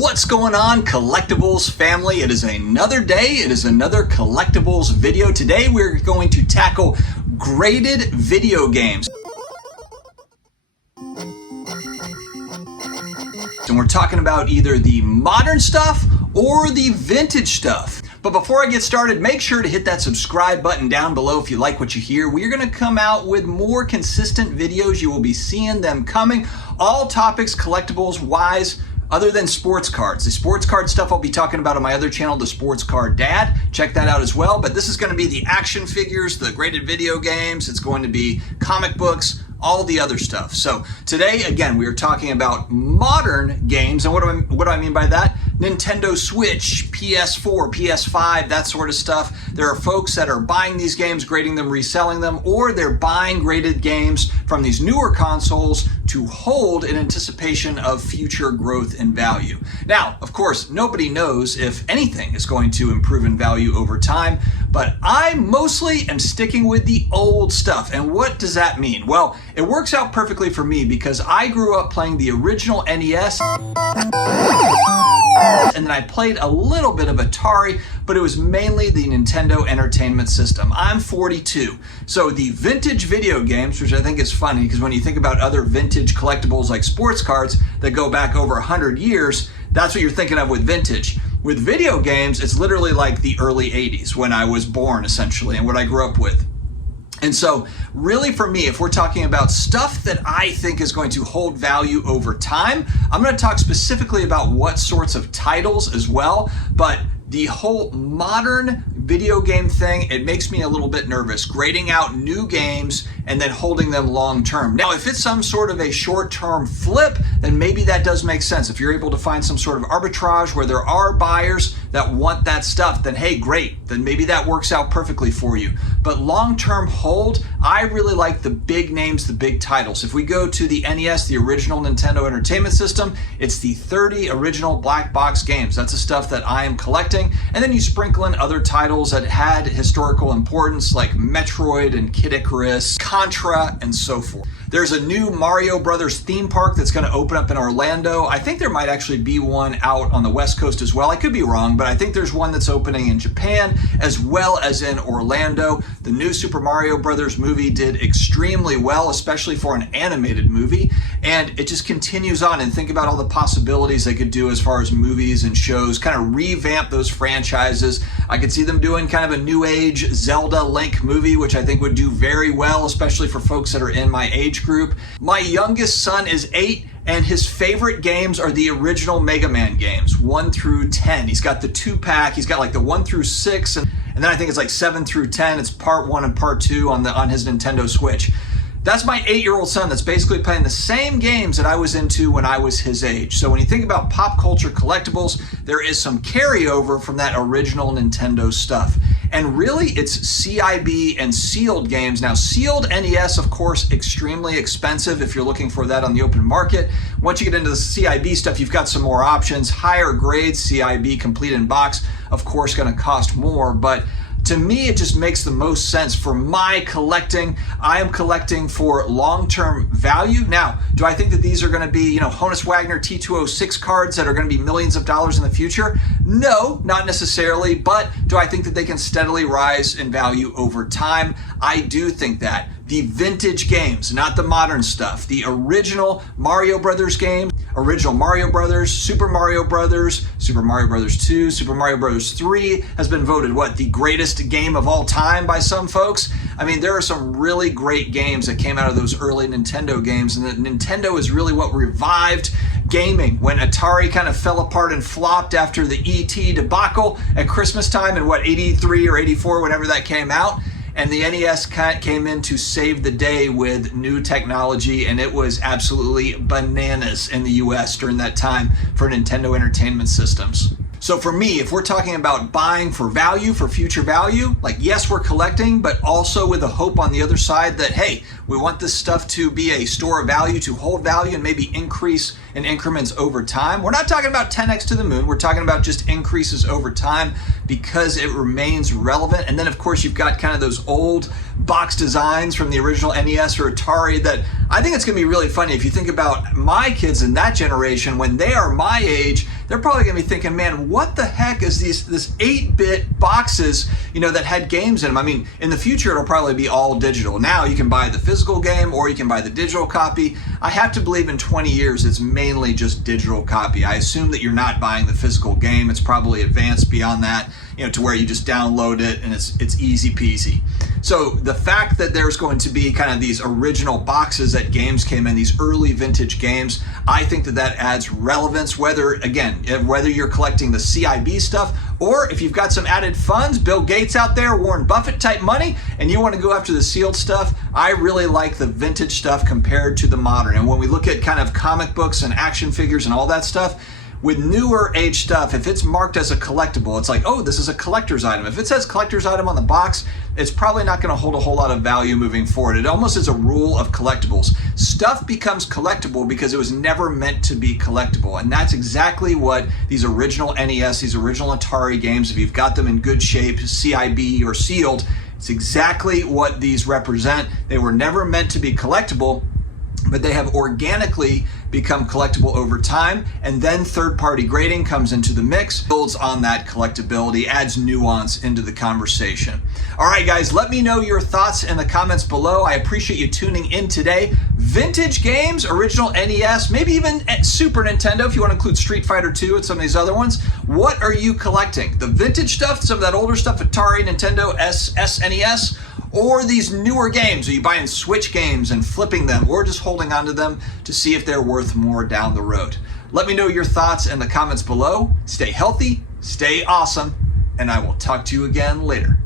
What's going on, Collectibles family? It is another day. It is another Collectibles video. Today we're going to tackle graded video games. And we're talking about either the modern stuff or the vintage stuff. But before I get started, make sure to hit that subscribe button down below if you like what you hear. We're going to come out with more consistent videos. You will be seeing them coming. All topics collectibles wise, other than sports cards. The sports card stuff I'll be talking about on my other channel, The Sports Card Dad. Check that out as well. But this is going to be the action figures, the graded video games. It's going to be comic books, all the other stuff. So today, again, we are talking about modern games. And what do I mean by that? Nintendo Switch, PS4, PS5, that sort of stuff. There are folks that are buying these games, grading them, reselling them, or they're buying graded games from these newer consoles to hold in anticipation of future growth in value. Now, of course, nobody knows if anything is going to improve in value over time, but I mostly am sticking with the old stuff. And what does that mean? Well, it works out perfectly for me because I grew up playing the original NES, and then I played a little bit of Atari, but it was mainly the Nintendo Entertainment System. I'm 42, so the vintage video games, which I think is funny because when you think about other vintage collectibles like sports cards that go back over 100 years, that's what you're thinking of with vintage. With video games, it's literally like the early 80s when I was born, essentially, and what I grew up with. And so really for me, if we're talking about stuff that I think is going to hold value over time, I'm going to talk specifically about what sorts of titles as well, but the whole modern video game thing, it makes me a little bit nervous, grading out new games and then holding them long term. Now, if it's some sort of a short-term flip, then maybe that does make sense. If you're able to find some sort of arbitrage where there are buyers that want that stuff, then hey, great, then maybe that works out perfectly for you. But long-term hold, I really like the big names, the big titles. If we go to the NES, the original Nintendo Entertainment System, it's the 30 original black box games. That's the stuff that I am collecting. And then you sprinkle in other titles that had historical importance like Metroid and Kid Icarus, Contra, and so forth. There's a new Mario Brothers theme park that's going to open up in Orlando. I think there might actually be one out on the West Coast as well. I could be wrong, but I think there's one that's opening in Japan as well as in Orlando. The new Super Mario Brothers movie did extremely well, especially for an animated movie, and it just continues on. And think about all the possibilities they could do as far as movies and shows, kind of revamp those franchises. I could see them doing kind of a new age Zelda Link movie, which I think would do very well, especially for folks that are in my age group. My youngest son is 8, and his favorite games are the original Mega Man games, 1 through 10. He's got the 2-pack, he's got like the 1 through 6, and then I think it's like 7 through 10. It's part 1 and part 2 on his Nintendo Switch. That's my 8-year-old son that's basically playing the same games that I was into when I was his age. So when you think about pop culture collectibles, there is some carryover from that original Nintendo stuff. And really, it's CIB and sealed games. Now, sealed NES, of course, extremely expensive if you're looking for that on the open market. Once you get into the CIB stuff, you've got some more options. Higher grade CIB, complete in box, of course, going to cost more. But to me, it just makes the most sense for my collecting. I am collecting for long-term value. Now, do I think that these are going to be, Honus Wagner T206 cards that are going to be millions of dollars in the future? No, not necessarily. But do I think that they can steadily rise in value over time? I do think that. The vintage games, not the modern stuff. The original Mario Brothers games, original Mario Brothers, Super Mario Brothers, Super Mario Brothers 2, Super Mario Brothers 3 has been voted, the greatest game of all time by some folks. I mean, there are some really great games that came out of those early Nintendo games, and that Nintendo is really what revived gaming. When Atari kind of fell apart and flopped after the E.T. debacle at Christmas time in 83 or 84, whenever that came out. And the NES came in to save the day with new technology, and it was absolutely bananas in the US during that time for Nintendo Entertainment Systems. So for me, if we're talking about buying for value, for future value, like yes, we're collecting, but also with a hope on the other side that, hey, we want this stuff to be a store of value, to hold value and maybe increase in increments over time. We're not talking about 10x to the moon. We're talking about just increases over time because it remains relevant. And then of course you've got kind of those old box designs from the original NES or Atari that I think it's gonna be really funny if you think about my kids in that generation when they are my age. they're probably gonna be thinking, man, what the heck is this 8-bit boxes, that had games in them? I mean, in the future, it'll probably be all digital. Now you can buy the physical game or you can buy the digital copy. I have to believe in 20 years, it's mainly just digital copy. I assume that you're not buying the physical game. It's probably advanced beyond that, to where you just download it and it's easy peasy. So the fact that there's going to be kind of these original boxes that games came in, these early vintage games, I think that adds relevance, whether you're collecting the CIB stuff or if you've got some added funds, Bill Gates out there, Warren Buffett type money, and you want to go after the sealed stuff. I really like the vintage stuff compared to the modern. And when we look at kind of comic books and action figures and all that stuff, with newer age stuff, if it's marked as a collectible, it's like, oh, this is a collector's item. If it says collector's item on the box, it's probably not going to hold a whole lot of value moving forward. It almost is a rule of collectibles. Stuff becomes collectible because it was never meant to be collectible. And that's exactly what these original NES, these original Atari games, if you've got them in good shape, CIB or sealed, it's exactly what these represent. They were never meant to be collectible, but they have organically become collectible over time, and then third-party grading comes into the mix, builds on that collectability, adds nuance into the conversation. All right, guys, let me know your thoughts in the comments below. I appreciate you tuning in today. Vintage games, original NES, maybe even Super Nintendo, if you want to include Street Fighter 2 and some of these other ones. What are you collecting? The vintage stuff, some of that older stuff, Atari, Nintendo, SNES, or these newer games? Are you buying Switch games and flipping them, or just holding on to them to see if they're worth more down the road? Let me know your thoughts in the comments below. Stay healthy, stay awesome, and I will talk to you again later.